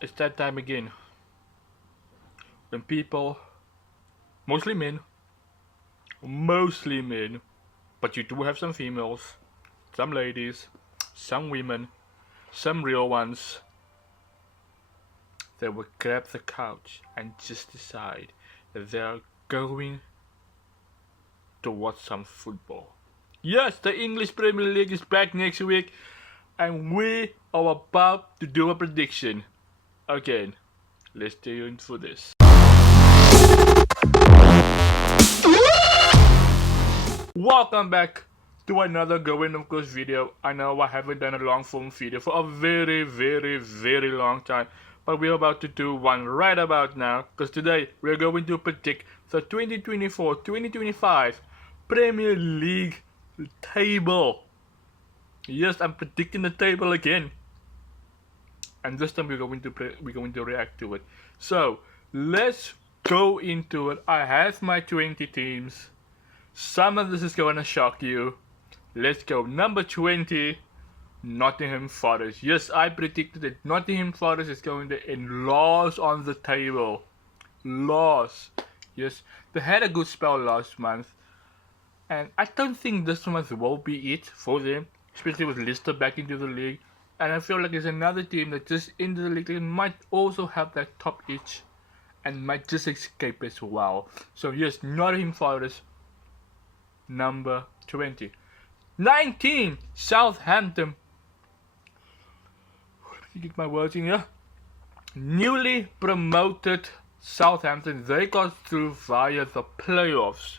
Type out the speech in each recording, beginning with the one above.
It's that time again when people, mostly men, but you do have some females, some ladies, some women, some real ones, they will grab the couch and just decide that they're going to watch some football. Yes, the English Premier League is back next week, and we are about to do a prediction. Again, let's stay tuned for this. Welcome back to another Going Of Course video. I know I haven't done a long form video for a very long time, but we're about to do one right about now, because today we're going to predict the 2024-2025 Premier League table. Yes, I'm predicting the table again, and this time we're going to react to it. So let's go into it. I have my 20 teams. Some of this is going to shock you. Let's go. Number 20, Nottingham Forest. Yes, I predicted that Nottingham Forest is going to end last on the table. Last. Yes, they had a good spell last month, and I don't think this month will be it for them, especially with Leicester back into the league. And I feel like there's another team that just into the league that might also have that top itch and might just escape as well. So yes, Nottingham Forest, number 20. 19, Southampton. Let me get my words in here. Newly promoted Southampton. They got through via the playoffs.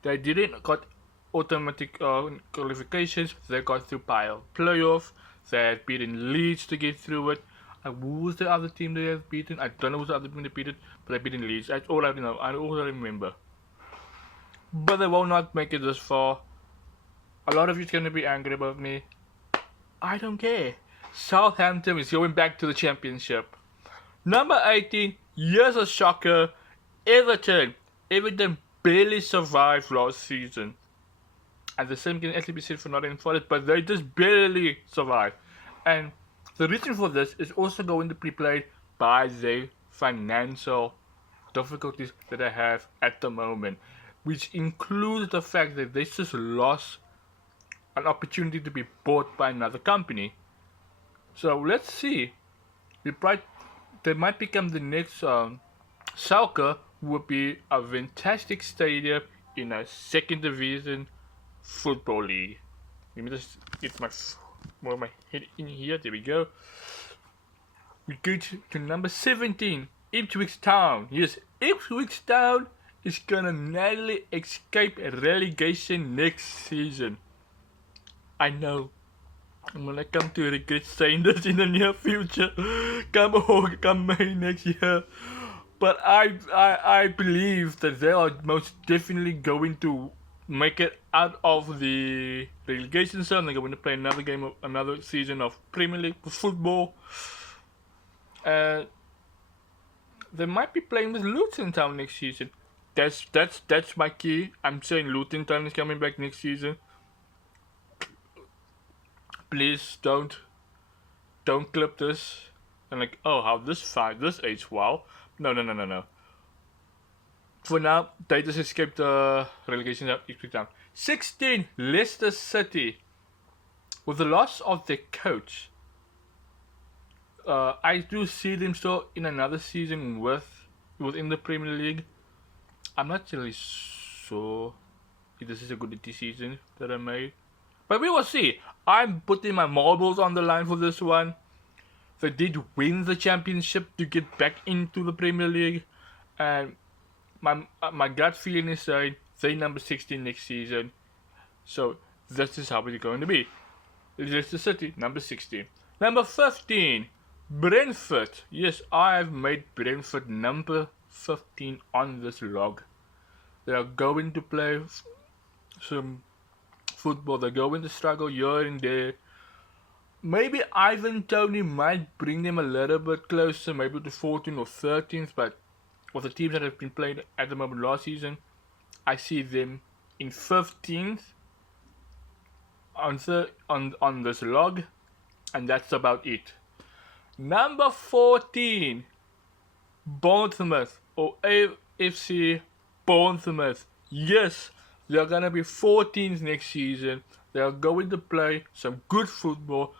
They didn't got automatic qualifications. They got through by playoff. They had beaten Leeds to get through it. Who was the other team they have beaten? I don't know who's the other team they beaten, but they beaten Leeds. That's all I know. I all I remember. But they will not make it this far. A lot of you's gonna be angry about me. I don't care. Southampton is going back to the championship. Number 18, here's a shocker. Everton. Everton barely survived last season. And the same can actually be said for Nottingham Forest, but they just barely survived. And the reason for this is also going to be played by the financial difficulties that they have at the moment, which includes the fact that they just lost an opportunity to be bought by another company. So let's see. They might become the next Schalke, would be a fantastic stadium in a second division football league. Let me just get my head in here. There we go. We go to number 17, Ipswich Town. Yes, Ipswich Town is gonna narrowly escape relegation next season. I know I'm gonna come to regret saying this in the near future. Come May next year. But I believe that they are most definitely going to make it out of the relegation zone. They're going to play another season of Premier League football. They might be playing with Luton Town next season. That's my key. I'm saying Luton Town is coming back next season. Please don't clip this and like, oh, how this age, wow. No. For now, they just escaped the relegation down. 16, Leicester City. With the loss of their coach, I do see them still in another season within the Premier League. I'm not really sure if this is a good season that I made, but we will see. I'm putting my marbles on the line for this one. They did win the championship to get back into the Premier League, and my gut feeling is saying they number 16 next season. So this is how it's going to be. Leicester City, number 16. Number 15, Brentford. Yes, I have made Brentford number 15 on this log. They are going to play some football. They're going to struggle here and there. Maybe Ivan Toney might bring them a little bit closer, maybe to 14th or 13th, but with the teams that have been played at the moment last season, I see them in 15th on this log, and that's about it. Number 14, Bournemouth or AFC Bournemouth. Yes, they're going to be 14th next season. They're going to play some good football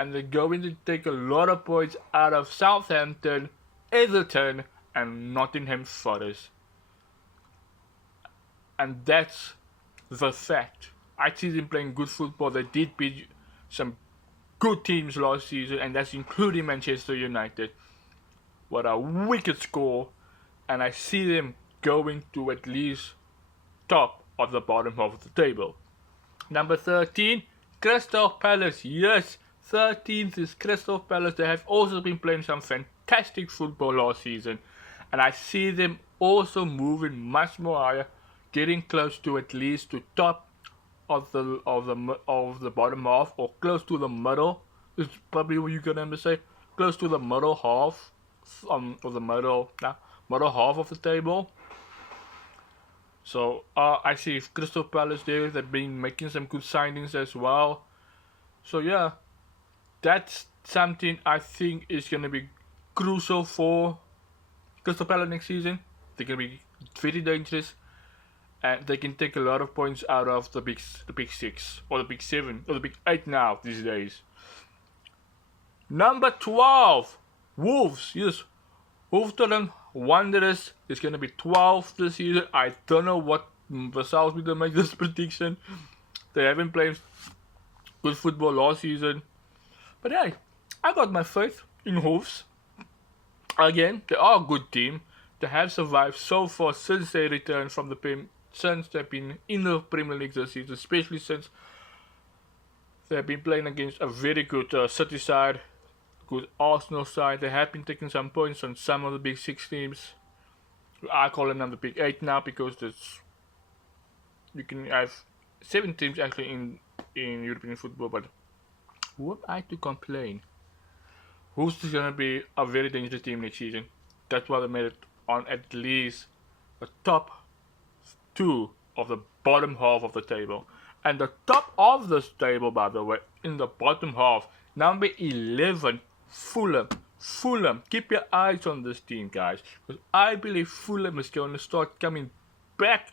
and they're going to take a lot of points out of Southampton, Everton, and Nottingham Forest. And that's the fact. I see them playing good football. They did beat some good teams last season, and that's including Manchester United. What a wicked score. And I see them going to at least top of the bottom half of the table. Number 13, Crystal Palace. Yes, 13th is Crystal Palace. They have also been playing some fantastic football last season. And I see them also moving much more higher, getting close to at least to top of the bottom half, or close to the middle. Is probably what you're gonna say. Close to the middle half, of the middle half of the table. So I see Crystal Palace there. They've been making some good signings as well. So yeah, that's something I think is gonna be crucial for Crystal Palace next season. They're gonna be very dangerous, and they can take a lot of points out of the big six or the big seven or the big eight now these days. Number 12, Wolves. Yes, Wolverhampton Wanderers is gonna be 12th this season. I don't know what results we gonna make this prediction. They haven't played good football last season, but hey, I got my faith in Wolves. Again, they are a good team. They have survived so far since they returned from since they've been in the Premier League this season, especially since they've been playing against a very good City side, good Arsenal side. They have been taking some points on some of the big six teams. I call them the big eight now because you can have 7 teams actually in European football, but who am I to complain? Who's gonna be a very dangerous team next season? That's why they made it on at least the top 2 of the bottom half of the table. And the top of this table, by the way, in the bottom half, number 11, Fulham. Fulham, keep your eyes on this team, guys, because I believe Fulham is going to start coming back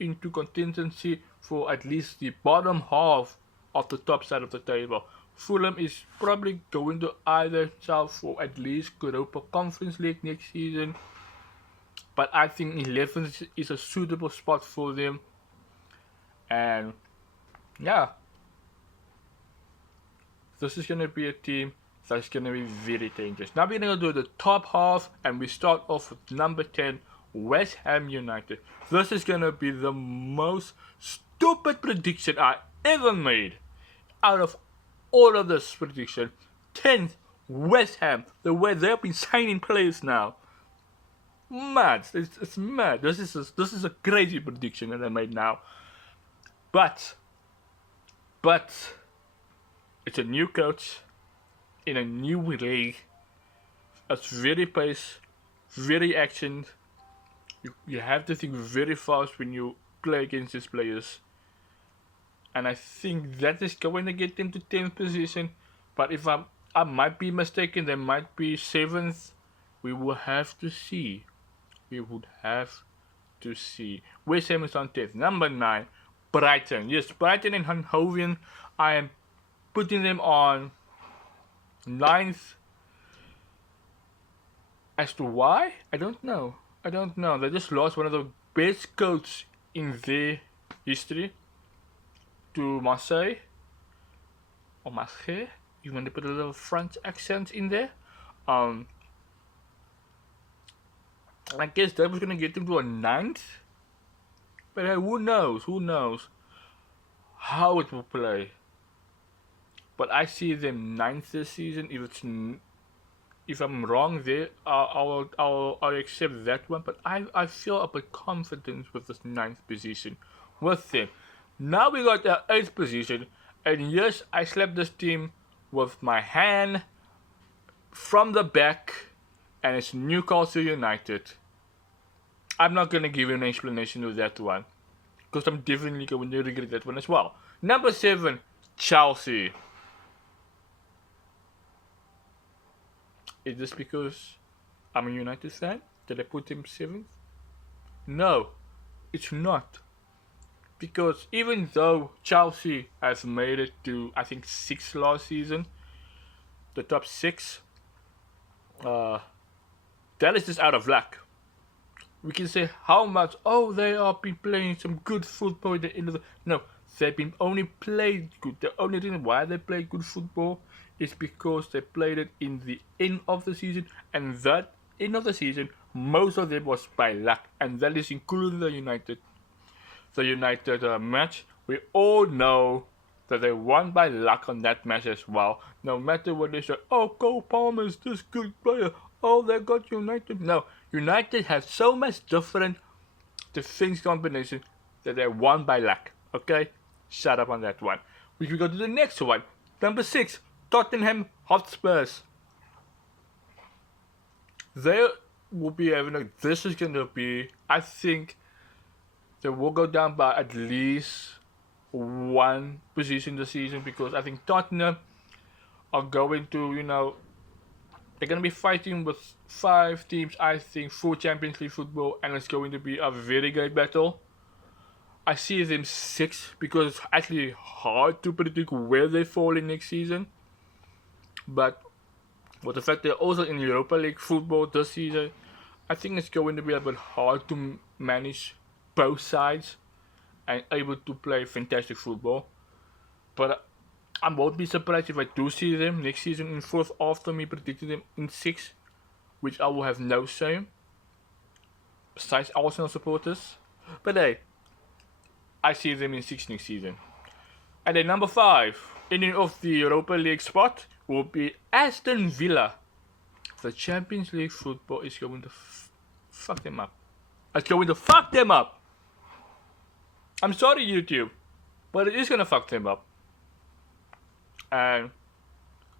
into contention for at least the bottom half of the top side of the table. Fulham is probably going to either south for at least Europa Conference League next season, but I think 11th is a suitable spot for them. And yeah, this is going to be a team that's going to be very dangerous. Now we're going to do the top half, and we start off with number 10, West Ham United. This is going to be the most stupid prediction I ever made out of all of this prediction. 10th, West Ham. The way they've been signing players now. Mad. It's mad. This is a crazy prediction that I made now. But it's a new coach in a new league. It's very pace, very action. You have to think very fast when you play against these players. And I think that is going to get them to 10th position. But if I might be mistaken, they might be 7th. We will have to see. We would have to see. West Ham is on 10th. Number 9, Brighton. Yes, Brighton and Hove. I am putting them on 9th. As to why? I don't know. They just lost one of the best coaches in their history to Marseille. Or Marseille. You want to put a little French accent in there? I guess that was going to get them to a 9th. But who knows how it will play. But I see them 9th this season. If I'm wrong there, I'll accept that one. But I feel a bit confident with this 9th position with them. Now we got the 8th position, and yes, I slapped this team with my hand from the back, and it's Newcastle United. I'm not gonna give you an explanation of that one, because I'm definitely going to regret that one as well. Number 7, Chelsea. Is this because I'm a United fan that I put him 7th? No, it's not. Because even though Chelsea has made it to, I think, 6th last season, the top 6, uh, that is just out of luck. We can say how much, oh, they are been playing some good football at the end of the. No, they've been only played good. The only reason why they play good football is because they played it in the end of the season, and that end of the season, most of them was by luck, and that is including the United match. We all know that they won by luck on that match as well. No matter what they say, oh, Cole Palmer is this good player. Oh, they got United. No, United have so much different defense combination that they won by luck. Okay, shut up on that one. We go to the next one. Number 6, Tottenham Hotspurs. They will be having this is going to be, I think, they will go down by at least one position this season, because I think Tottenham are going to, they're going to be fighting with 5 teams, I think, for Champions League football, and it's going to be a very great battle. I see them 6 because it's actually hard to predict where they fall in next season. But with the fact they're also in Europa League football this season, I think it's going to be a bit hard to manage both sides and able to play fantastic football. But I won't be surprised if I do see them next season in 4th after me predicted them in 6th, which I will have no say besides Arsenal supporters. But hey, I see them in 6th next season. And then number 5, ending off the Europa League spot, will be Aston Villa. The Champions League football is going to fuck them up. It's going to fuck them up. I'm sorry, YouTube, but it is going to fuck them up. And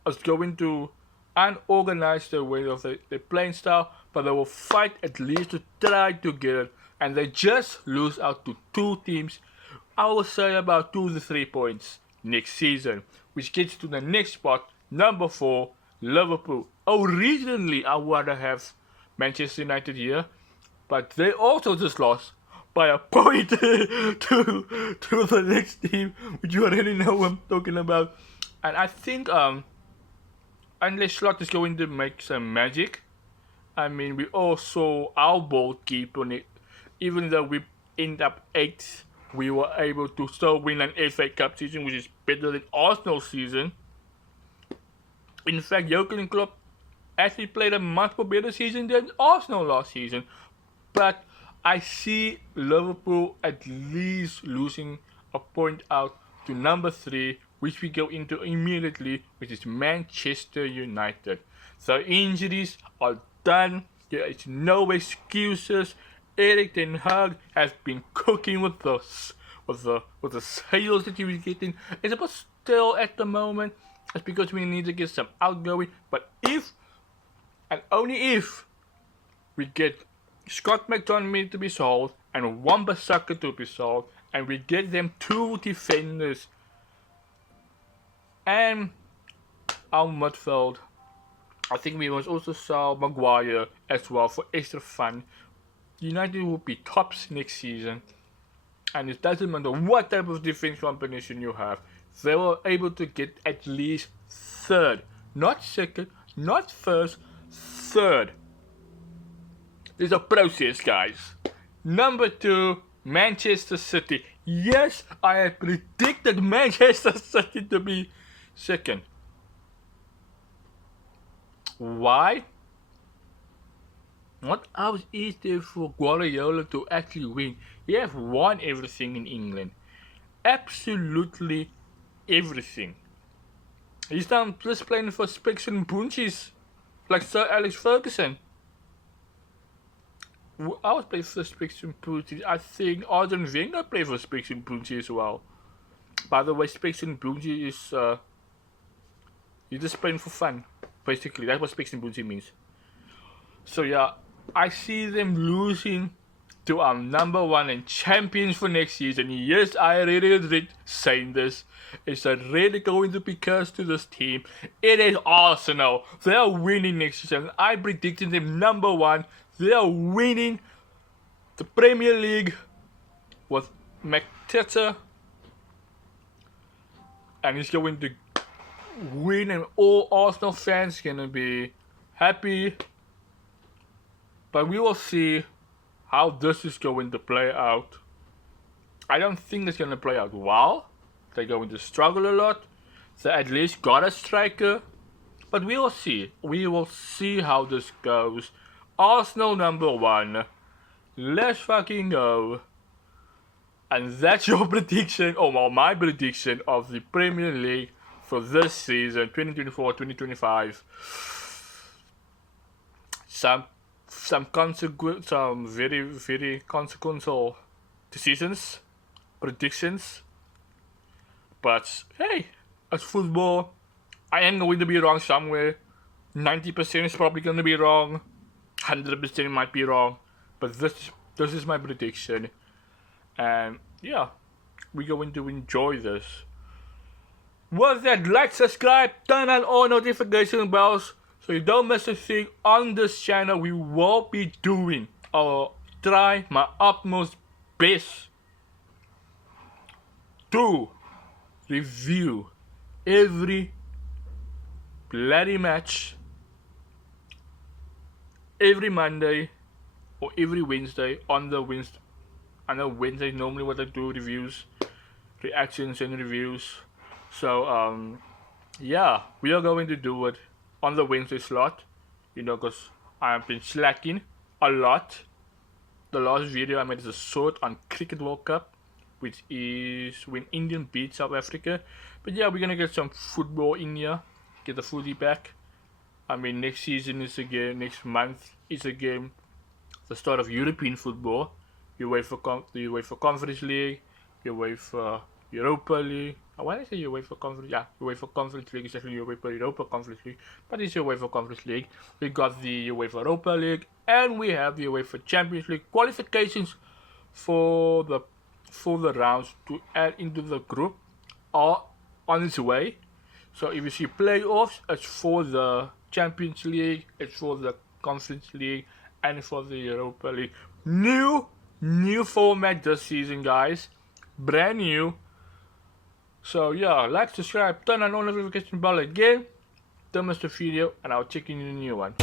it's going to unorganize the way of their playing style, but they will fight at least to try to get it. And they just lose out to 2 teams, I will say about 2 to 3 points next season, which gets to the next spot, number 4, Liverpool. Originally, I would have Manchester United here, but they also just lost by a point to the next team, which you already know what I'm talking about. And I think unless Slot is going to make some magic, I mean, we all saw our ball keep on it. Even though we end up 8th, we were able to still win an FA Cup season, which is better than Arsenal's season. In fact, Jurgen Klopp actually played a much more better season than Arsenal last season. But I see Liverpool at least losing a point out to number 3, which we go into immediately, which is Manchester United. So injuries are done. There is no excuses. Erik ten Hag has been cooking with the sales that he was getting. It's about still at the moment. It's because we need to get some outgoing. But if and only if we get Scott McTominay to be sold and Wan-Bissaka to be sold, and we get them 2 defenders and our midfield, I think we must also sell Maguire as well for extra fun. United will be tops next season, and it doesn't matter what type of defense combination you have, they were able to get at least 3rd, not 2nd, not 1st, 3rd. There's a process, guys. Number 2, Manchester City. Yes, I had predicted Manchester City to be 2nd. Why? What else is there for Guardiola to actually win? He has won everything in England. Absolutely everything. He's done just playing for Spicks and Bunchies, like Sir Alex Ferguson. I was playing for Spicks and Bunchies. I think Arsene Wenger played for Spicks and Bunchies as well. By the way, Spicks and Bunchies is you're just playing for fun. Basically, that's what Spicks and Bunchies means. So yeah, I see them losing to our number one and champions for next season. Yes, I really regret saying this. It's really going to be cursed to this team. It is Arsenal. They are winning next season. I predicted them number one. They are winning the Premier League with McTetter. And he's going to win, and all Arsenal fans gonna be happy. But we will see how this is going to play out. I don't think it's gonna play out well. They're going to struggle a lot. They at least got a striker. But we will see. We will see how this goes. Arsenal number one. Let's fucking go. And that's your prediction, or well, my prediction of the Premier League for this season, 2024-2025. Some very, very consequential decisions, predictions. But hey, it's football. I am going to be wrong somewhere. 90% is probably going to be wrong. 100% might be wrong. But this is my prediction. And yeah, we're going to enjoy this. With that, like, subscribe, turn on all notification bells so you don't miss a thing on this channel. We will be doing, I'll try my utmost best to review every bloody match every Monday or every Wednesday on the Wednesday. I know Wednesday normally what I do, reviews, reactions and reviews. So yeah, we are going to do it on the Wednesday slot, you know, because I have been slacking a lot. The last video I made is a short on Cricket World Cup, which is when England beat South Africa. But yeah, we're gonna get some football in here, get the footy back. I mean, next season is again, next month is again the start of European football. You wait for Conference League, you wait for Europa League. Why did I say you wait for Conference? Yeah, you wait for Conference League, exactly. You wait for Europa Conference League, but it's your UEFA Conference League. We got the UEFA Europa League, and we have the UEFA Champions League qualifications for the rounds to add into the group are on its way. So if you see playoffs, it's for the Champions League, it's for the Conference League, and for the Europa League. New format this season, guys. Brand new. So yeah, like, subscribe, turn on notification bell again. Don't miss the video, and I'll check you in the new one.